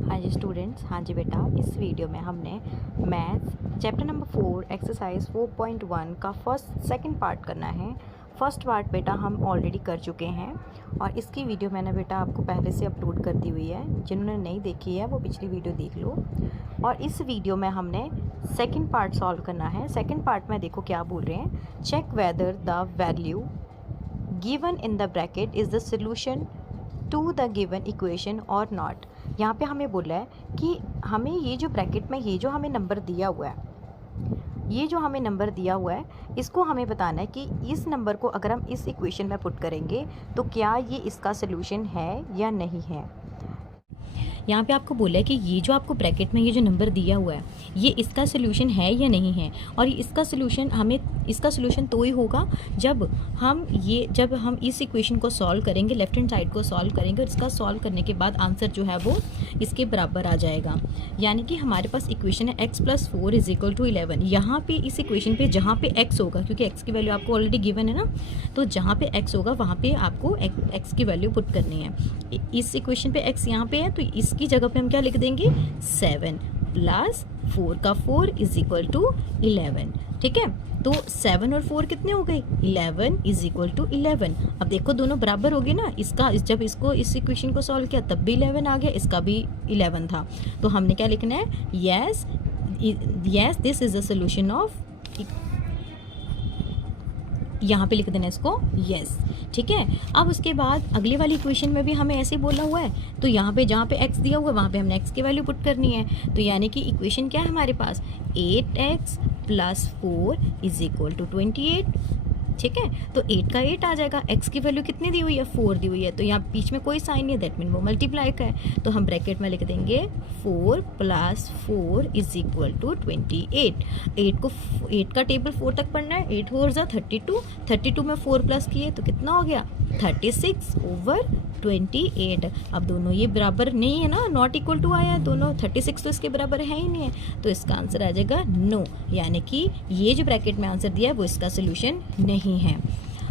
हाँ जी स्टूडेंट्स, हाँ जी बेटा, इस वीडियो में हमने मैथ्स चैप्टर नंबर 4 एक्सरसाइज 4.1 का सेकंड पार्ट करना है। फर्स्ट पार्ट बेटा हम ऑलरेडी कर चुके हैं और इसकी वीडियो मैंने बेटा आपको पहले से अपलोड कर दी हुई है। जिन्होंने नहीं देखी है वो पिछली वीडियो देख लो। और इस वीडियो में हमने सेकंड पार्ट सॉल्व करना है। सेकंड पार्ट में देखो क्या बोल रहे हैं, check whether the value given in the bracket is the solution to the given equation और नॉट। यहाँ पे हमें बोला है कि हमें ये जो ब्रैकेट में ये जो हमें नंबर दिया हुआ है, ये जो हमें नंबर दिया हुआ है, इसको हमें बताना है कि इस नंबर को अगर हम इस इक्वेशन में पुट करेंगे तो क्या ये इसका सोल्यूशन है या नहीं है। यहाँ पे आपको बोला है कि ये जो आपको ब्रैकेट में ये जो नंबर दिया हुआ है ये इसका सोल्यूशन है या नहीं है। और इसका सोल्यूशन इसका सोल्यूशन तो ही होगा जब हम इस इक्वेशन को सॉल्व करेंगे, लेफ्ट हैंड साइड को सॉल्व करेंगे और इसका सॉल्व करने के बाद आंसर जो है वो इसके बराबर आ जाएगा। यानी कि हमारे पास इक्वेशन है x + 4 = 11। यहाँ पे इस इक्वेशन पे जहाँ पे x होगा, क्योंकि x की वैल्यू आपको ऑलरेडी गिवन है ना, तो जहाँ पे x होगा वहाँ पे आपको x की वैल्यू पुट करनी है। इस इक्वेशन पे x यहाँ पे है तो इसकी जगह पे हम क्या लिख देंगे, 7 + 4 का 4 = 11। ठीक है, तो 7 और 4 कितने हो गए, 11 = 11। अब देखो दोनों बराबर हो गए ना। जब इसको इस इक्वेशन को सॉल्व किया तब भी 11 आ गया, इसका भी 11 था। तो हमने क्या लिखना है, yes this is the solution of, यहाँ पे लिख देना इसको यस। ठीक है, अब उसके बाद अगली वाली इक्वेशन में भी हमें ऐसे बोला हुआ है, तो यहाँ पे जहाँ पे x दिया हुआ है वहाँ पे हमने x की वैल्यू पुट करनी है। तो यानी कि इक्वेशन क्या है हमारे पास, 8x + 4 = 28। ठीक है, तो 8 का 8 आ जाएगा। x की वैल्यू कितनी दी हुई है, 4 दी हुई है, तो यहाँ बीच में कोई साइन नहीं है, दैट मीन वो मल्टीप्लाई का है। तो हम ब्रैकेट में लिख देंगे 4 + 4 = 28। 8 का टेबल 4 तक पढ़ना है। 8 4 = 32, 32 में 4 प्लस किए तो कितना हो गया, 36/28। अब दोनों ये बराबर नहीं है ना, नॉट इक्वल टू आया है दोनों, 36 तो इसके बराबर है ही नहीं है, तो इसका आंसर आ जाएगा नो। यानी कि ये जो ब्रैकेट में आंसर दिया है वो इसका सोल्यूशन नहीं है।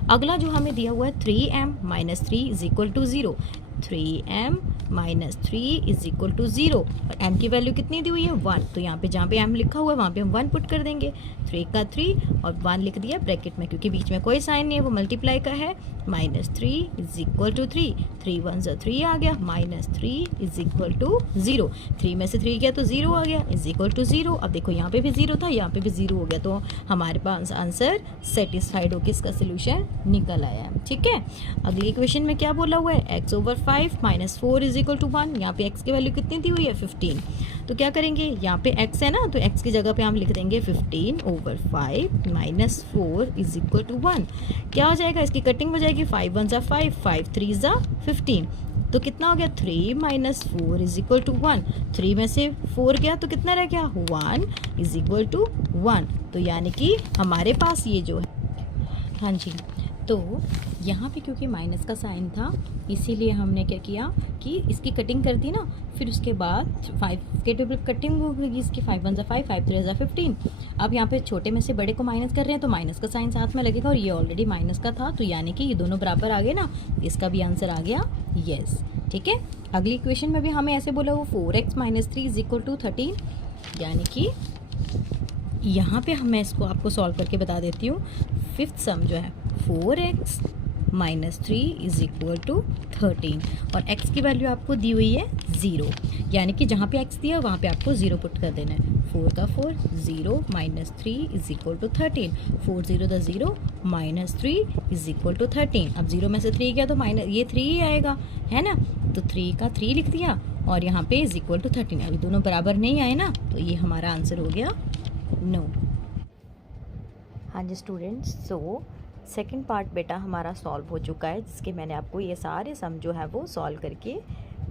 अगला जो हमें दिया हुआ है 3m - 3 = 0। 3m - 3 = 0 और m की वैल्यू कितनी दी हुई है, 1। तो यहाँ पे जहाँ पे m लिखा हुआ है वहाँ पे हम 1 पुट कर देंगे। 3 का 3 और 1 लिख दिया ब्रैकेट में, क्योंकि बीच में कोई साइन नहीं है, वो मल्टीप्लाई का है। -3 = 3, 3 1 = 3 आ गया, -3 = 0। 3 में से 3 गया तो 0 आ गया, = 0। अब देखो यहाँ पे भी 0 था, यहाँ पे भी 0 हो गया, तो हमारे पास आंसर सेटिस्फाइड होकर इसका सोल्यूशन निकल आया है। ठीक है, अगली इक्वेशन में क्या बोला हुआ है, x/5 - 4 = 1। यहाँ पे x की वैल्यू कितनी दी हुई है, 15। तो क्या करेंगे, यहाँ पे x है ना, तो x की जगह पे हम लिख देंगे 15/5 - 4 = 1। क्या हो जाएगा, इसकी कटिंग हो जाएगी, 5 1 = 5, 5 3 = 15। तो कितना हो गया, 3 - 4 = 1। 3 में से 4 गया तो कितना रह गया, 1 = 1। तो यानी कि हमारे पास ये जो है, हाँ जी, तो यहाँ पे क्योंकि माइनस का साइन था इसीलिए हमने क्या किया कि इसकी कटिंग कर दी ना, फिर उसके बाद 5 के टेबल कटिंग होगी इसकी, 5 1 = 5, 5 3 = 15। अब यहाँ पे छोटे में से बड़े को माइनस कर रहे हैं तो माइनस का साइन साथ में लगेगा, और ये ऑलरेडी माइनस का था, तो यानी कि ये दोनों बराबर आ गए ना, इसका भी आंसर आ गया यस। ठीक है, अगली इक्वेशन में भी हमें ऐसे बोला वो 4x - 3 = 13। यानी कि यहाँ पे मैं इसको आपको सॉल्व करके बता देती हूँ। फिफ्थ सम जो है 4x - 3 = 13 और x की वैल्यू आपको दी हुई है 0। यानी कि जहाँ पे x दिया वहाँ पे आपको 0 पुट कर देना है। 4 का 4, 0 - 3 = 13। 4 0 = 0 - 3 = 13। अब 0 में से 3 गया तो माइनस ये 3 ही आएगा, है ना, तो 3 का 3 लिख दिया और यहाँ पे = 13। अभी दोनों बराबर नहीं आए ना, तो ये हमारा आंसर हो गया नो। हाँ जी स्टूडेंट्स, सो सेकंड पार्ट बेटा हमारा सॉल्व हो चुका है, जिसके मैंने आपको ये सारे सम जो है वो सॉल्व करके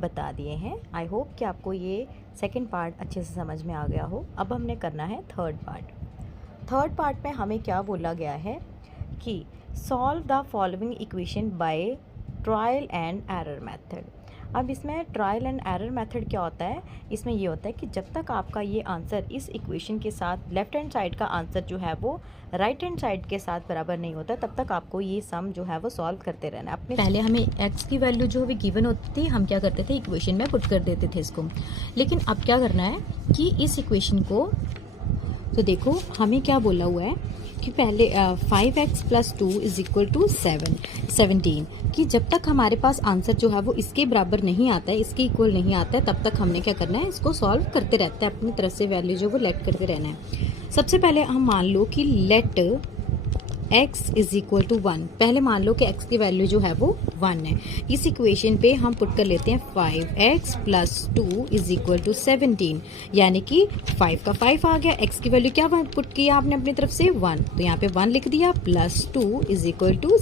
बता दिए हैं। आई होप कि आपको ये सेकंड पार्ट अच्छे से समझ में आ गया हो। अब हमने करना है थर्ड पार्ट। थर्ड पार्ट में हमें क्या बोला गया है कि solve the following equation by trial and error method. अब इसमें ट्रायल एंड एरर मेथड क्या होता है, इसमें ये होता है कि जब तक आपका ये आंसर इस इक्वेशन के साथ लेफ्ट हैंड साइड का आंसर जो है वो राइट हैंड साइड के साथ बराबर नहीं होता, तब तक आपको ये सम जो है वो सॉल्व करते रहना है। अपने पहले हमें एक्स की वैल्यू जो भी गिवन होती थी, हम क्या करते थे, इक्वेशन में पुट कर देते थे इसको। लेकिन अब क्या करना है कि इस इक्वेशन को, तो देखो हमें क्या बोला हुआ है कि पहले 5x + 2 = 17 कि जब तक हमारे पास आंसर जो है वो इसके बराबर नहीं आता है, इसके इक्वल नहीं आता है, तब तक हमने क्या करना है, इसको सॉल्व करते रहते हैं, अपनी तरफ से वैल्यू जो वो लेट करते रहना है। सबसे पहले हम मान लो कि लेट x = 1। पहले मान लो कि x की वैल्यू जो है वो 1 है। इस इक्वेशन पे हम पुट कर लेते हैं 5x + 2 = 17, यानी कि 5 का 5 आ गया। x की वैल्यू क्या पुट किया आपने अपनी तरफ से 1, तो यहाँ पे 1 लिख दिया, +2 =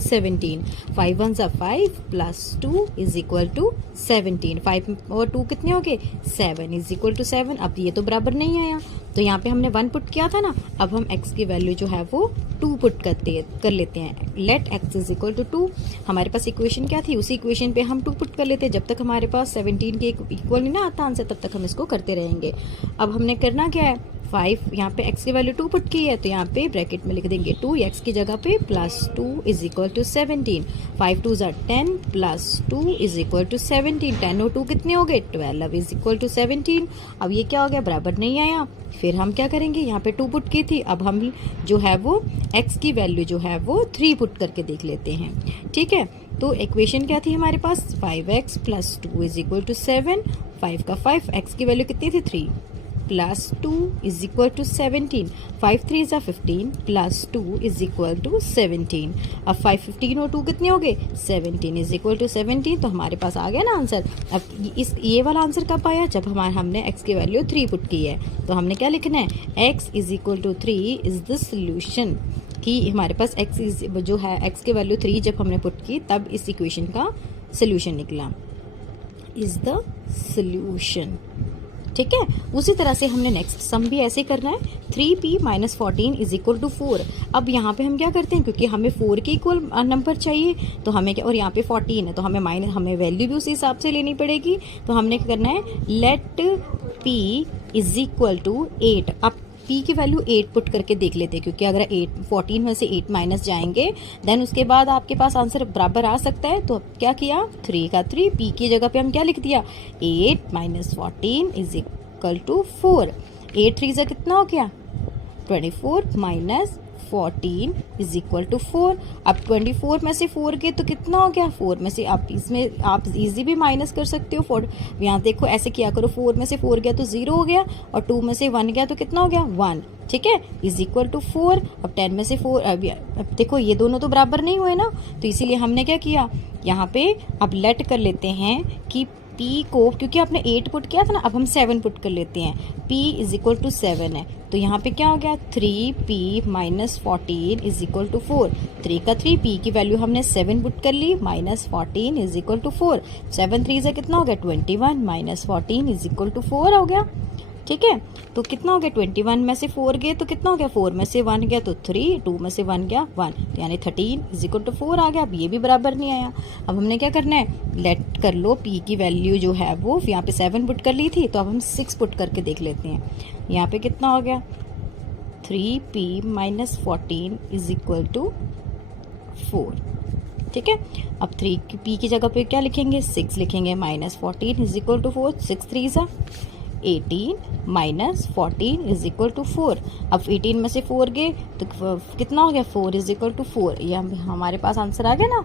17। 5 1 = 5 +2 = 17। 5 और 2 कितने हो गए, 7 = 7। अब ये तो बराबर नहीं आया, तो यहाँ पे हमने 1 पुट किया था ना, अब हम x की वैल्यू जो है वो 2 पुट कर लेते हैं। लेट x = 2, हमारे पास इक्वेशन क्या थी, उसी इक्वेशन पे हम 2 पुट कर लेते हैं। जब तक हमारे पास 17 के इक्वल नहीं ना आता आंसर, तब तक हम इसको करते रहेंगे। अब हमने करना क्या है, 5 यहाँ पे x की वैल्यू 2 पुट की है, तो यहाँ पे ब्रैकेट में लिख देंगे 2 x की जगह पे +2 = 17। 5 2 = 10 +2 = 17। 10 और 2 कितने हो गए, 12 = 17। अब ये क्या हो गया, बराबर नहीं आया। फिर हम क्या करेंगे, यहाँ पे 2 पुट की थी, अब हम जो है वो x की वैल्यू जो है वो 3 पुट करके देख लेते हैं। ठीक है, तो इक्वेशन क्या थी हमारे पास, 5x + 2 = 7। 5 का 5, x की वैल्यू कितनी थी, 3 +2 = 17। 5 3 = 15 +2 = 17। अब 5 15 और 2 कितने हो गए, 17 = 17। तो हमारे पास आ गया ना आंसर। अब ये वाला आंसर कब आया, जब हमने x की वैल्यू 3 पुट की है। तो हमने क्या लिखना है, x = 3 इज द सोल्यूशन, कि हमारे पास जो है x की वैल्यू 3 जब हमने पुट की, तब इस इक्वेशन का सोल्यूशन निकला, इज द सोल्यूशन। ठीक है, उसी तरह से हमने नेक्स्ट सम भी ऐसे करना है, 3p - 14 = 4। अब यहाँ पे हम क्या करते हैं, क्योंकि हमें 4 के इक्वल नंबर चाहिए, तो हमें क्या, और यहाँ पे 14 है, तो हमें वैल्यू भी उसी हिसाब से लेनी पड़ेगी। तो हमने क्या करना है, लेट p = 8। अब p की वैल्यू 8 पुट करके देख लेते हैं, क्योंकि अगर 14 में से 8 माइनस जाएंगे, देन उसके बाद आपके पास आंसर बराबर आ सकता है। तो क्या किया, 3 का 3, p की जगह पे हम क्या लिख दिया, 8 - 14 = 4। 8 3 से कितना हो गया, 24 - 14 = 4। अब 24 में से 4 के तो कितना हो गया, 4 में से आप इसमें आप इजी भी माइनस कर सकते हो। 4 यहाँ देखो ऐसे किया करो, 4 में से 4 गया तो 0 हो गया, और 2 में से 1 गया तो कितना हो गया, 1। ठीक है, = 4। अब 10 में से 4, अब देखो ये दोनों तो बराबर नहीं हुए ना, तो इसीलिए हमने क्या किया, यहाँ पे अब लेट कर लेते हैं कि p को, क्योंकि आपने 8 पुट किया था ना, अब हम 7 पुट कर लेते हैं। p = 7 है, तो यहाँ पे क्या हो गया, 3p - 14 = 4। 3 का 3, p की वैल्यू हमने 7 पुट कर ली, -14 = 4। 7 3 से कितना हो गया, 21 - 14 = 4 हो गया। ठीक है, तो कितना हो गया, 21 में से 4 गए तो कितना हो गया, 4 में से 1 गया तो 3, 2 में से 1 गया 1, तो यानी 13 = 4 आ गया। अब ये भी बराबर नहीं आया। अब हमने क्या करना है, लेट कर लो p की वैल्यू जो है वो यहाँ पे 7 पुट कर ली थी, तो अब हम 6 पुट करके देख लेते हैं। यहाँ पे कितना हो गया, 3p - 14 = 4। ठीक है, अब 3 p की जगह पे क्या लिखेंगे, 6 लिखेंगे, -14 = 4। 6 3 सा 18 - 14 = 4। अब 18 में से 4 गए तो कितना हो गया, 4 = 4। ये हमारे पास आंसर आ गया ना,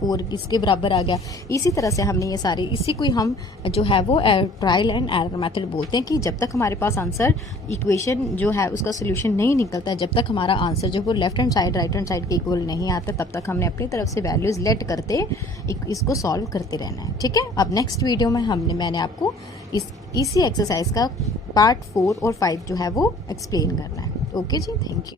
4 इसके बराबर आ गया। इसी तरह से हमने ये सारे, इसी को हम जो है वो ट्रायल एंड एरर मेथड बोलते हैं, कि जब तक हमारे पास आंसर इक्वेशन जो है उसका सोल्यूशन नहीं निकलता है, जब तक हमारा आंसर जो वो left hand side right hand side के इक्वल नहीं आता, तब तक हमने अपनी तरफ से वैल्यूज लेट करते इसको सॉल्व करते रहना है। ठीक है, अब नेक्स्ट वीडियो में मैंने आपको इसी एक्सरसाइज का पार्ट 4 और 5 जो है वो एक्सप्लेन करना है। ओके जी, थैंक यू।